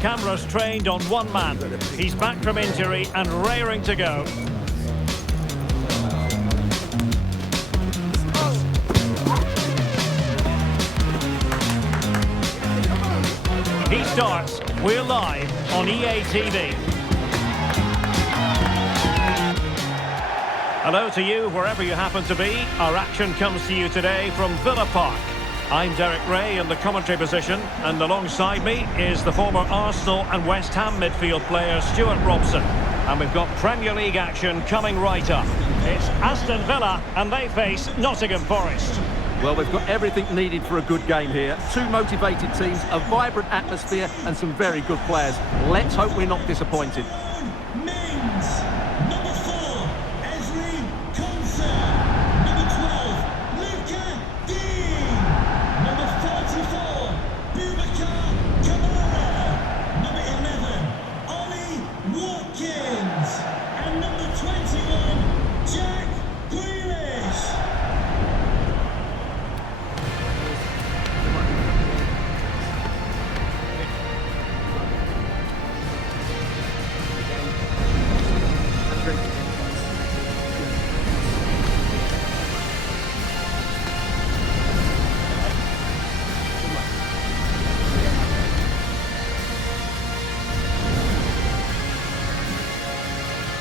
cameras trained on one man. He's back from injury and raring to go. He starts. We're live on EA TV. Hello to you, wherever you happen to be. Our action comes to you today from Villa Park. I'm Derek Ray in the commentary position, and alongside me is the former Arsenal and West Ham midfield player Stuart Robson. And we've got Premier League action coming right up. It's Aston Villa, and they face Nottingham Forest. Well, we've got everything needed for a good game here. Two motivated teams, a vibrant atmosphere, and some very good players. Let's hope we're not disappointed.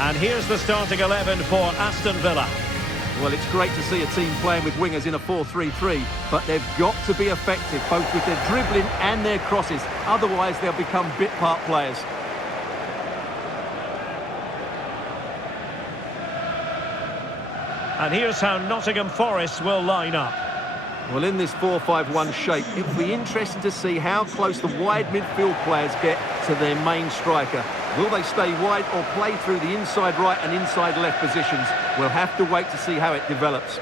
And here's the starting 11 for Aston Villa. Well, it's great to see a team playing with wingers in a 4-3-3, but they've got to be effective, both with their dribbling and their crosses. Otherwise, they'll become bit-part players. And here's how Nottingham Forest will line up. Well, in this 4-5-1 shape, it will be interesting to see how close the wide midfield players get to their main striker. Will they stay wide or play through the inside right and inside left positions? We'll have to wait to see how it develops.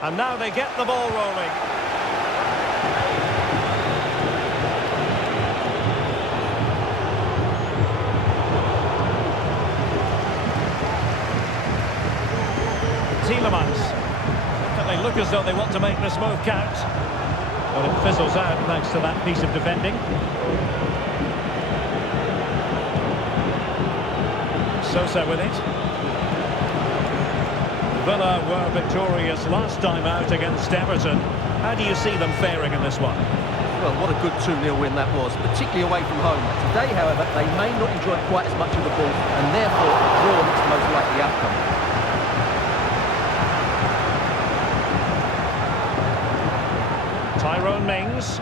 And now they get the ball rolling. They look as though they want to make this move count. But it fizzles out thanks to that piece of defending. Sosa with it. Villa were victorious last time out against Everton. How do you see them faring in this one? Well, what a good 2-0 win that was, particularly away from home. Today, however, they may not enjoy quite as much of the ball, and therefore a draw looks the most likely outcome. Tyrone Mings.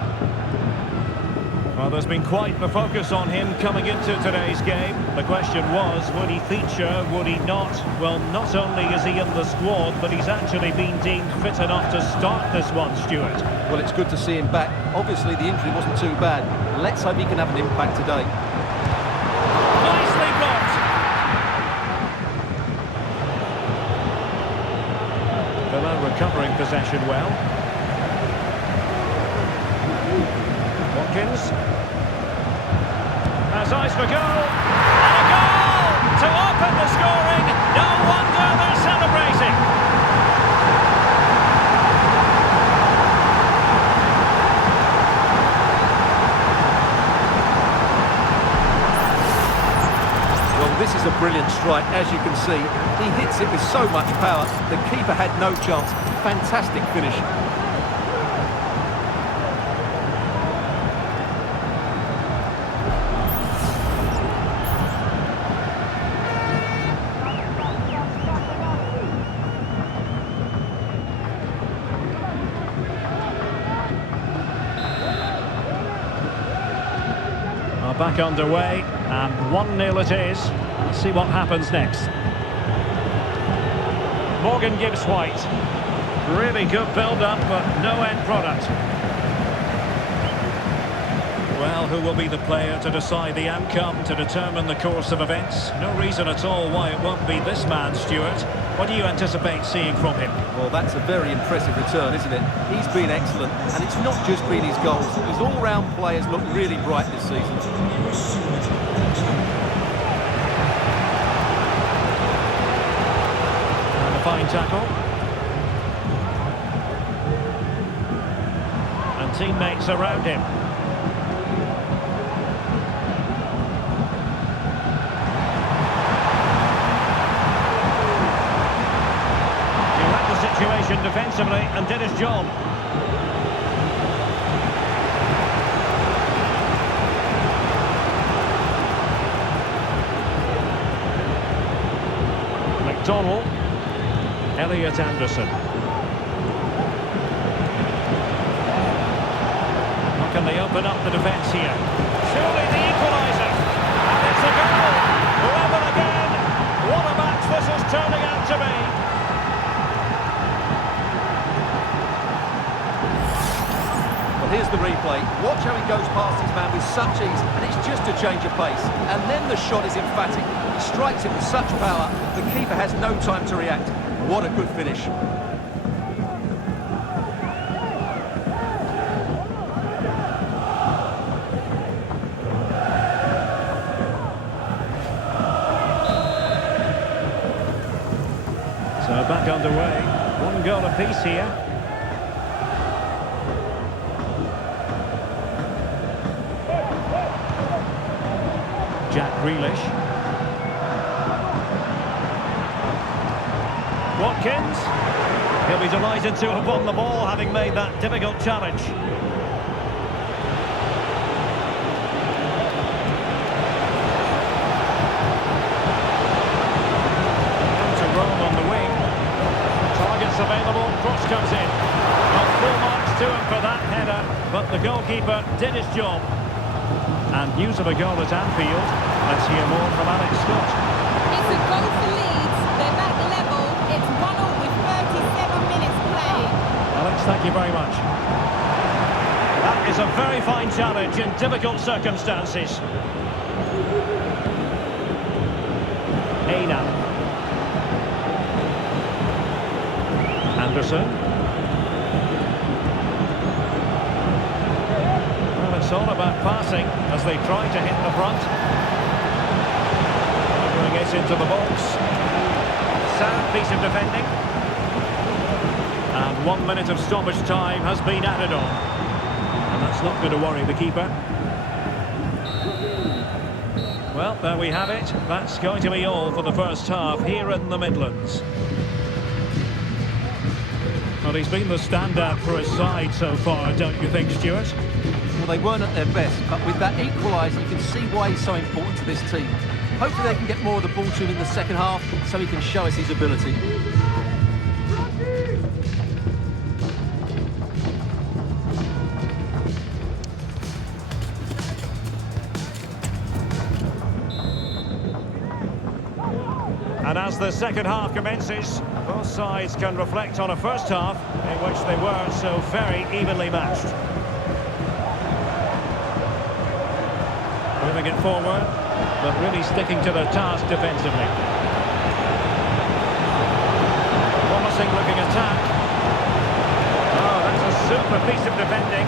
Well, there's been quite the focus on him coming into today's game. The question was, would he feature, would he not? Well, not only is he in the squad, but he's actually been deemed fit enough to start this one, Stuart. Well, it's good to see him back. Obviously, the injury wasn't too bad. Let's hope he can have an impact today. Nicely blocked. Villa recovering possession well. Watkins has eyes for goal, and a goal to open the scoring. No wonder they're celebrating. Well, this is a brilliant strike, as you can see. He hits it with so much power. The keeper had no chance. Fantastic finish. Back underway, and 1-0 it is. Let's see what happens next. Morgan gives White. Really good build-up, but no end product. Well, who will be the player to decide the outcome, to determine the course of events? No reason at all why it won't be this man, Stuart. What do you anticipate seeing from him? Well, that's a very impressive return, isn't it? He's been excellent, and it's not just been his goals. His all-round players look really bright this season. And a fine tackle. And teammates around him. Situation defensively and did his job. McDonald, Elliot Anderson. How can they open up the defence here? Surely the equaliser. And it's a goal. Level again. What a match this is turning out to be. Here's the replay. Watch how he goes past his man with such ease, and it's just a change of pace. And then the shot is emphatic. He strikes it with such power, the keeper has no time to react. What a good finish. So back underway. One goal apiece here. Jack Grealish. Watkins. He'll be delighted to have won the ball, having made that difficult challenge. Down to Rome on the wing. Targets available, cross comes in. Not full marks to him for that header, but the goalkeeper did his job. And news of a goal at Anfield. Let's hear more from Alex Scott. It's a goal for Leeds. They're back level. It's 1-0 with 37 minutes played. Alex, thank you very much. That is a very fine challenge in difficult circumstances. Aina. Anderson. It's all about passing as they try to hit the front. Bring it into the box. Sound piece of defending. And 1 minute of stoppage time has been added on. And that's not going to worry the keeper. Well, there we have it. That's going to be all for the first half here in the Midlands. Well, he's been the standout for his side so far, don't you think, Stuart? Well, they weren't at their best, but with that equaliser, you can see why he's so important to this team. Hopefully they can get more of the ball to him in the second half, so he can show us his ability. And as the second half commences, both sides can reflect on a first half in which they were so very evenly matched. Moving it forward, but really sticking to their task defensively. Promising looking attack. Oh, that's a super piece of defending.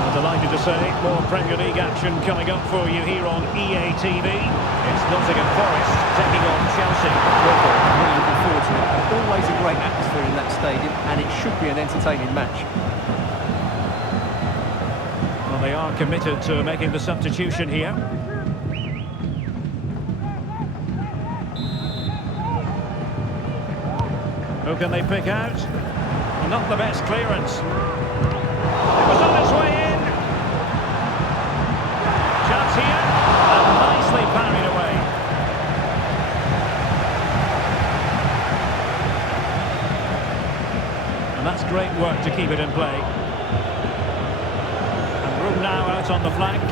I'm delighted to say more Premier League action coming up for you here on EA TV. It's Nottingham Forest taking on Chelsea. I'm really looking forward to it. Always a great atmosphere in that stadium, and it should be an entertaining match. Well, they are committed to making the substitution here. Who can they pick out? Not the best clearance. It was on its way in. Chance here, and nicely parried away. And that's great work to keep it in play. And room now out on the flank.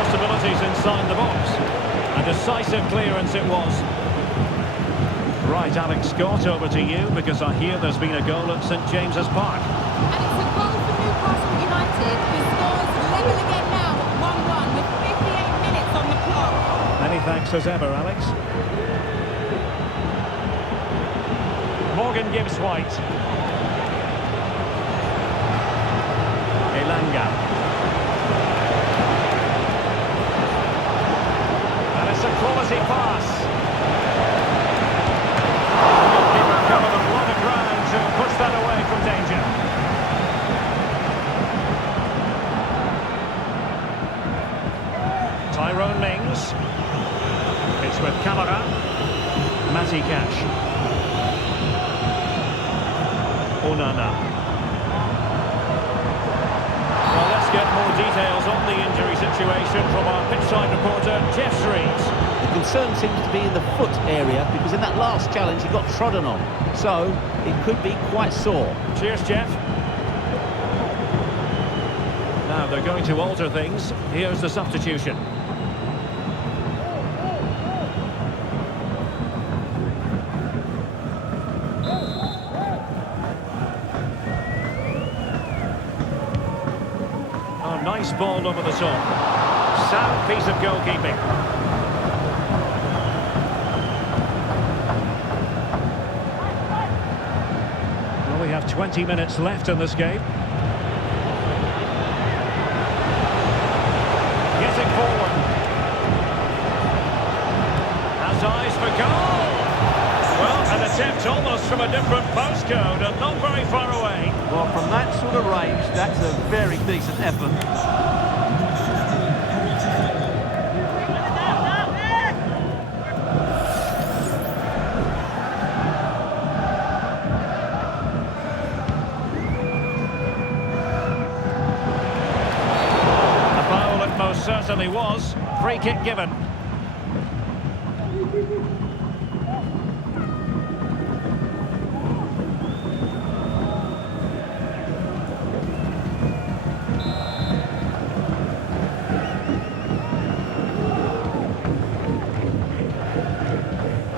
Possibilities inside the box. A decisive clearance it was. Right, Alex Scott, over to you, because I hear there's been a goal at St James's Park. And it's a goal for Newcastle United, who scores thanks as ever, Alex. Morgan gives White. Elanga. And it's a quality pass. The goalkeeper covered a lot of ground to push that away from danger. Tyrone Mings. It's with Camara. Matty Cash. Onana. Well, let's get more details on the injury situation from our pitchside reporter, Jeff Shreeds. The concern seems to be in the foot area because in that last challenge he got trodden on. So it could be quite sore. Cheers, Jeff. Now they're going to alter things. Here's the substitution. Nice ball over the top. Sound piece of goalkeeping. Well, we have 20 minutes left in this game. Getting forward. Has eyes for goal. Well, an attempt almost from a different postcode and not very far away. Well, from that sort of range, that's a very decent effort. A foul it most certainly was. Free kick given.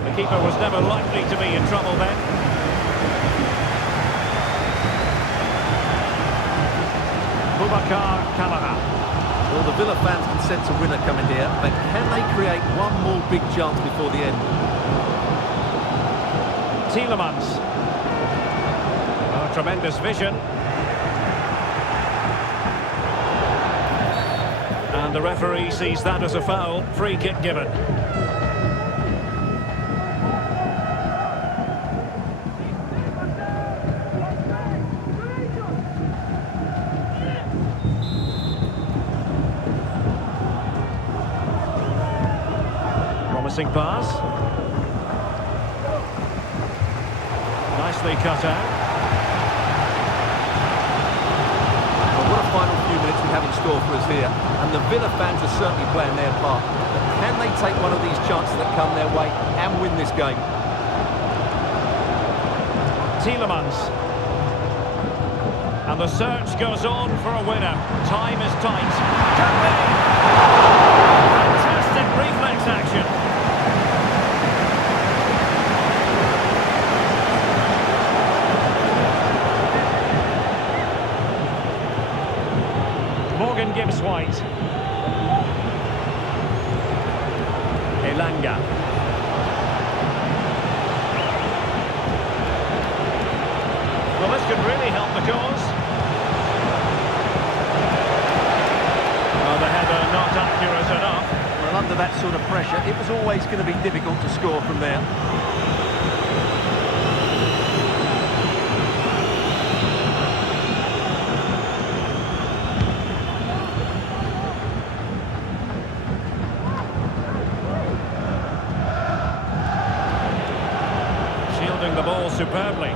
The keeper was never likely to be in trouble then. Boubacar Kamara. Well, the Villa fans can sense a winner coming here, but can they create one more big chance before the end? Tielemans. Oh, tremendous vision. And the referee sees that as a foul. Free kick given. Promising pass. Nicely cut out. Well, what a final few minutes we have in store for us here. And the Villa fans are certainly playing their part. But can they take one of these chances that come their way and win this game? Tielemans. And the search goes on for a winner. Time is tight. Can be! Fantastic reflex action. Morgan gives White. Elanga. Well, this could really help the cause. Well, the header not accurate enough. Well, under that sort of pressure, it was always going to be difficult to score from there. Shielding the ball superbly.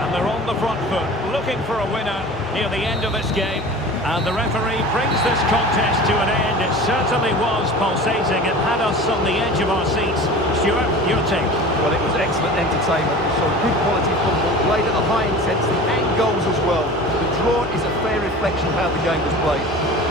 And they're on the front foot, looking for a winner near the end of this game. And the referee brings this contest to an end. It certainly was pulsating. It had us on the edge of our seats. Stuart, your take? Well, it was excellent entertainment. We saw good quality football, played at a high intensity and goals as well. The draw is a fair reflection of how the game was played.